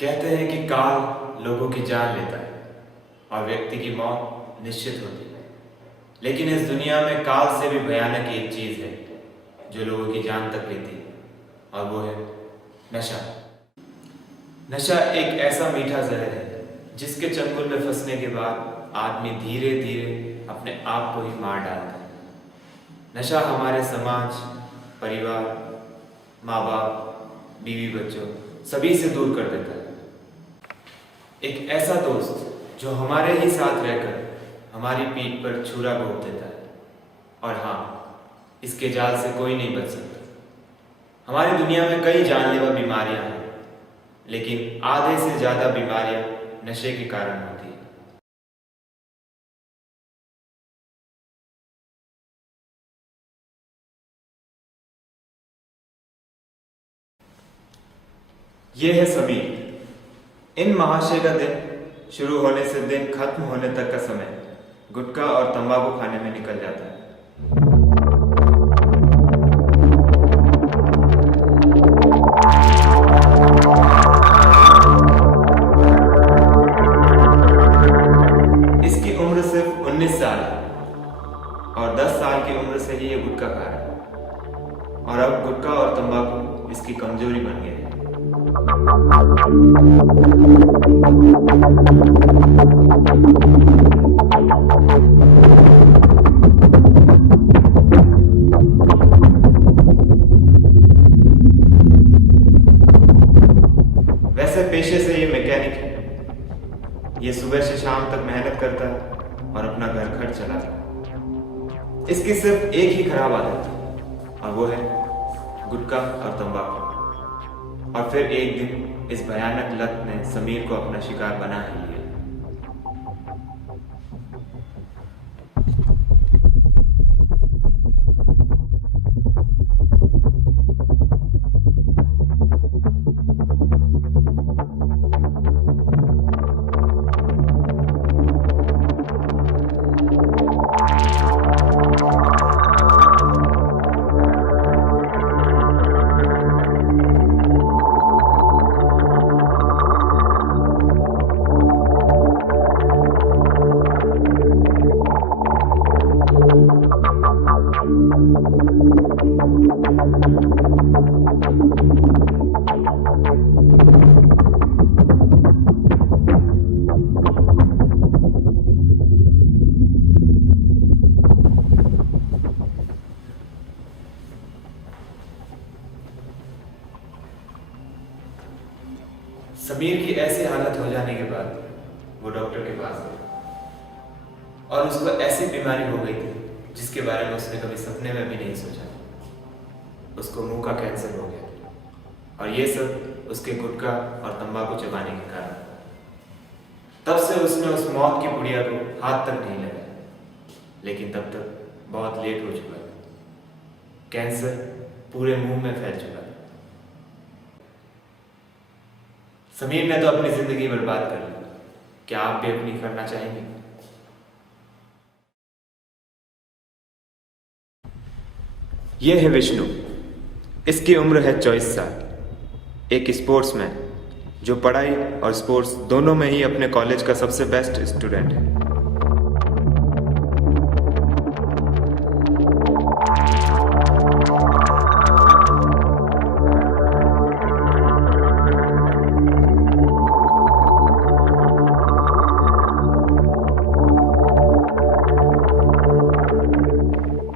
कहते हैं कि काल लोगों की जान लेता है और व्यक्ति की मौत निश्चित होती है। लेकिन इस दुनिया में काल से भी भयानक एक चीज है जो लोगों की जान तक लेती है, और वो है नशा। नशा एक ऐसा मीठा जहर है जिसके चंगुल में फंसने के बाद आदमी धीरे धीरे अपने आप को ही मार डालता है। नशा हमारे समाज, परिवार, माँ बाप, बीवी बच्चों सभी से दूर कर देता है। एक ऐसा दोस्त जो हमारे ही साथ रहकर हमारी पीठ पर छुरा घोंप देता है, और हाँ, इसके जाल से कोई नहीं बच सकता। हमारी दुनिया में कई जानलेवा बीमारियां हैं, लेकिन आधे से ज्यादा बीमारियां नशे के कारण होती है। ये है समीर। इन महाशय का दिन शुरू होने से दिन खत्म होने तक का समय गुटखा और तंबाकू खाने में निकल जाता है। इसकी उम्र सिर्फ 19 साल है और 10 साल की उम्र से ही ये गुटखा खा रहा है, और अब गुटखा और तंबाकू इसकी कमजोरी बन गई है। वैसे पेशे से ये मैकेनिक है। ये सुबह से शाम तक मेहनत करता है और अपना घर खर्च चलाता है। इसकी सिर्फ एक ही खराब आदत है, और वो है गुटखा और तंबाकू। और फिर एक दिन इस भयानक लत ने समीर को अपना शिकार बना ही लिया। समीर की ऐसी हालत हो जाने के बाद वो डॉक्टर के पास गया, और उसको ऐसी बीमारी हो गई थी जिसके बारे में उसने कभी सपने में भी नहीं सोचा। उसको मुंह का कैंसर हो गया, और ये सब उसके गुटखा और तंबाकू चबाने के कारण। तब से उसने उस मौत की पुड़िया को हाथ तक नहीं लगाया, लेकिन तब तक बहुत लेट हो चुका था। कैंसर पूरे मुंह में फैल चुका था। समीर ने तो अपनी जिंदगी बर्बाद कर ली। क्या आप भी अपनी करना चाहेंगे? यह है विष्णु। इसकी उम्र है 24 साल। एक स्पोर्ट्समैन जो पढ़ाई और स्पोर्ट्स दोनों में ही अपने कॉलेज का सबसे बेस्ट स्टूडेंट है।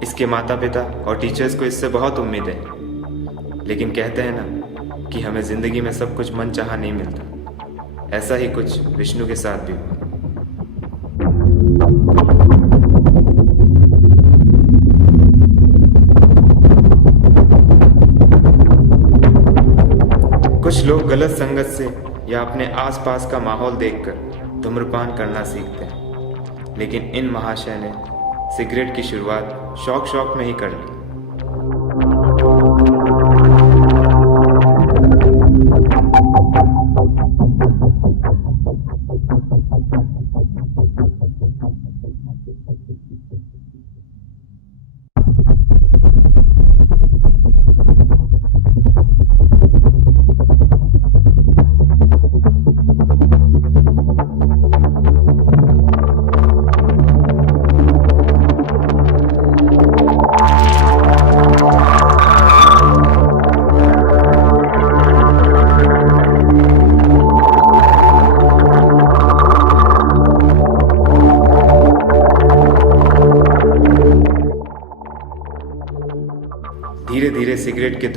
इसके माता पिता और टीचर्स को इससे बहुत उम्मीद है, लेकिन कहते हैं ना कि हमें जिंदगी में सब कुछ मनचाहा नहीं मिलता। ऐसा ही कुछ विष्णु के साथ भी हुआ। कुछ लोग गलत संगत से या अपने आसपास का माहौल देखकर धूम्रपान करना सीखते हैं, लेकिन इन महाशय ने सिगरेट की शुरुआत शौक में ही कर ली।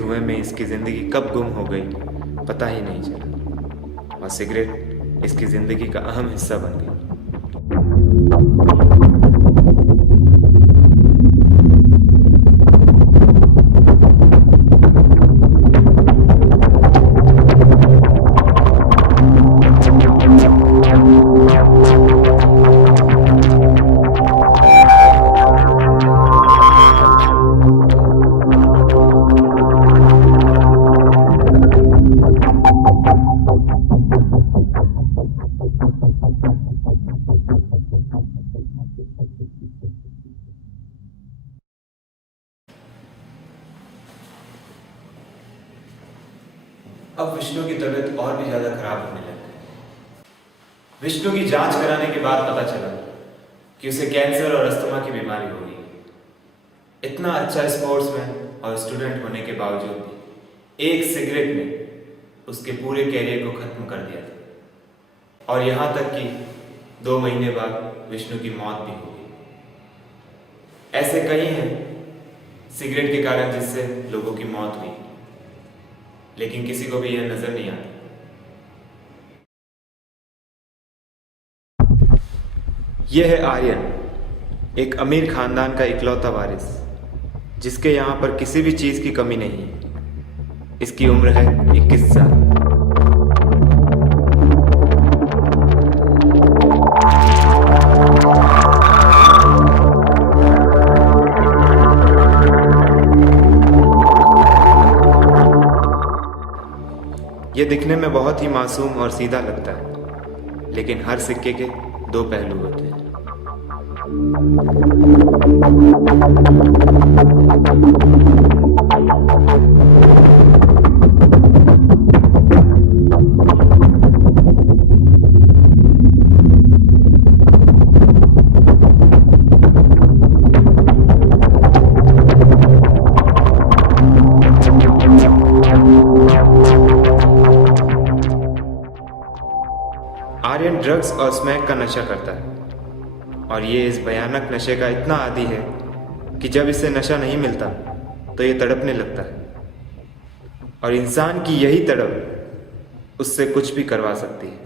धुएं में इसकी ज़िंदगी कब गुम हो गई पता ही नहीं चला, और सिगरेट इसकी ज़िंदगी का अहम हिस्सा बन गई। अब विष्णु की तबीयत और भी ज्यादा खराब होने लग गई। विष्णु की जांच कराने के बाद पता चला कि उसे कैंसर और अस्थमा की बीमारी हो गई। इतना अच्छा स्पोर्ट्समैन और स्टूडेंट होने के बावजूद भी एक सिगरेट ने उसके पूरे कैरियर को खत्म कर दिया था, और यहां तक कि 2 महीने बाद विष्णु की मौत भी हो गई। ऐसे कई हैं सिगरेट के कारण जिससे लोगों की मौत हुई, लेकिन किसी को भी यह नजर नहीं आता। यह है आर्यन, एक अमीर खानदान का इकलौता वारिस, जिसके यहां पर किसी भी चीज की कमी नहीं है। इसकी उम्र है 21 साल। यह दिखने में बहुत ही मासूम और सीधा लगता है, लेकिन हर सिक्के के 2 पहलू होते हैं। आर्यन ड्रग्स और स्मैक का नशा करता है, और ये इस भयानक नशे का इतना आदी है कि जब इसे नशा नहीं मिलता तो ये तड़पने लगता है, और इंसान की यही तड़प उससे कुछ भी करवा सकती है।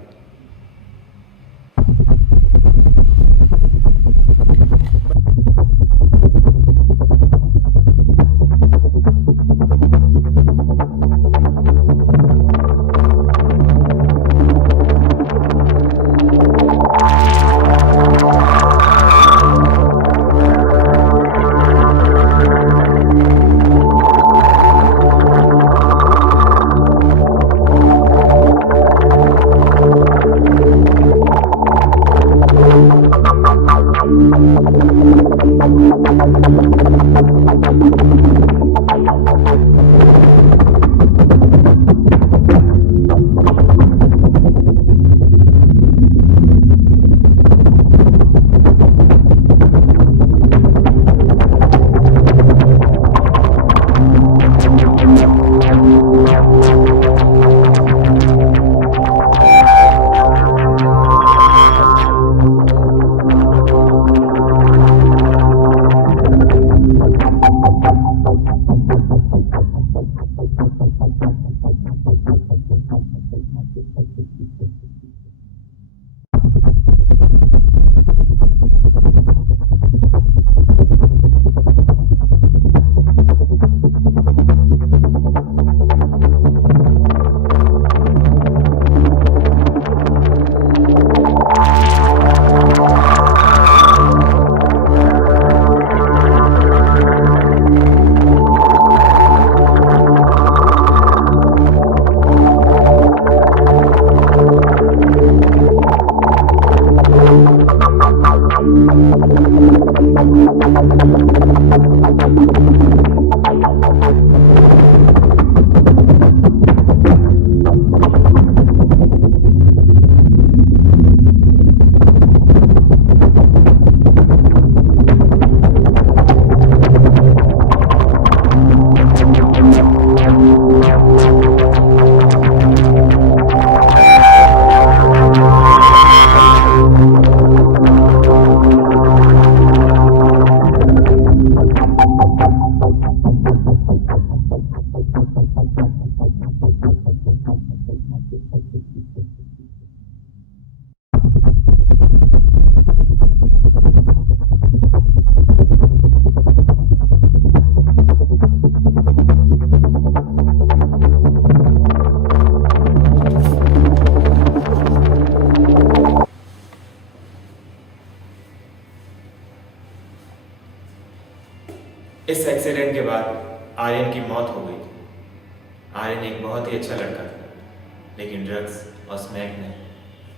लेकिन ड्रग्स और स्मैक ने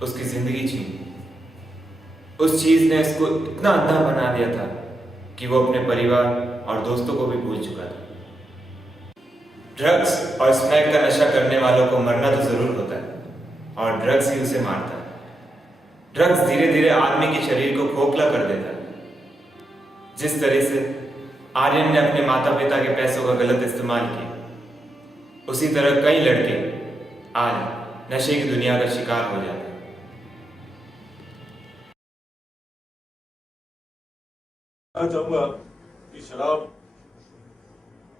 उसकी जिंदगी छीन ली। उस चीज ने उसको इतना अंधा बना दिया था कि वो अपने परिवार और दोस्तों को भी भूल चुका था। ड्रग्स और स्मैक का नशा करने वालों को मरना तो जरूर होता है और ड्रग्स ही उसे मारता है। ड्रग्स धीरे धीरे आदमी के शरीर को खोखला कर देता है। जिस तरह से आर्यन ने अपने माता पिता के पैसों का गलत इस्तेमाल किया, उसी तरह कई लड़के आज नशे की दुनिया का शिकार हो जाते हैं। कहना चाहूंगा कि शराब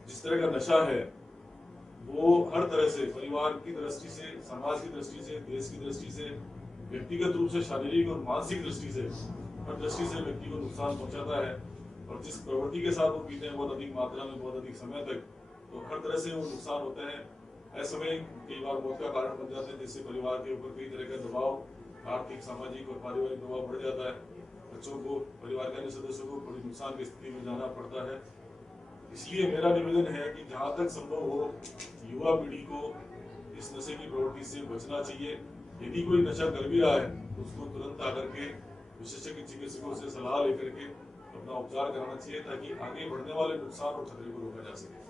जिस तरह का नशा है वो हर तरह से, परिवार की दृष्टि से, समाज की दृष्टि से, देश की दृष्टि से, व्यक्तिगत रूप से, शारीरिक और मानसिक दृष्टि से, हर दृष्टि से व्यक्ति को नुकसान पहुंचाता है। और जिस प्रवृत्ति के साथ वो पीते हैं बहुत अधिक मात्रा में, बहुत अधिक समय तक, तो हर तरह से वो नुकसान होते हैं। ऐसे में कई बार मौत का कारण बन जाते हैं, जिससे परिवार के ऊपर कई तरह का दबाव, आर्थिक, सामाजिक और पारिवारिक दबाव बढ़ जाता है। बच्चों को, परिवार के अन्य सदस्यों को बड़ी नुकसान की स्थिति में जाना पड़ता है। इसलिए मेरा निवेदन है कि जहां तक संभव हो युवा पीढ़ी को इस नशे की प्रवृत्ति से बचना चाहिए। यदि कोई नशा कर भी रहा है तो उसको तुरंत आकर के विशेषज्ञ चिकित्सकों से सलाह लेकर के अपना उपचार कराना चाहिए, ताकि आगे बढ़ने वाले नुकसान और खतरे को रोका जा सके।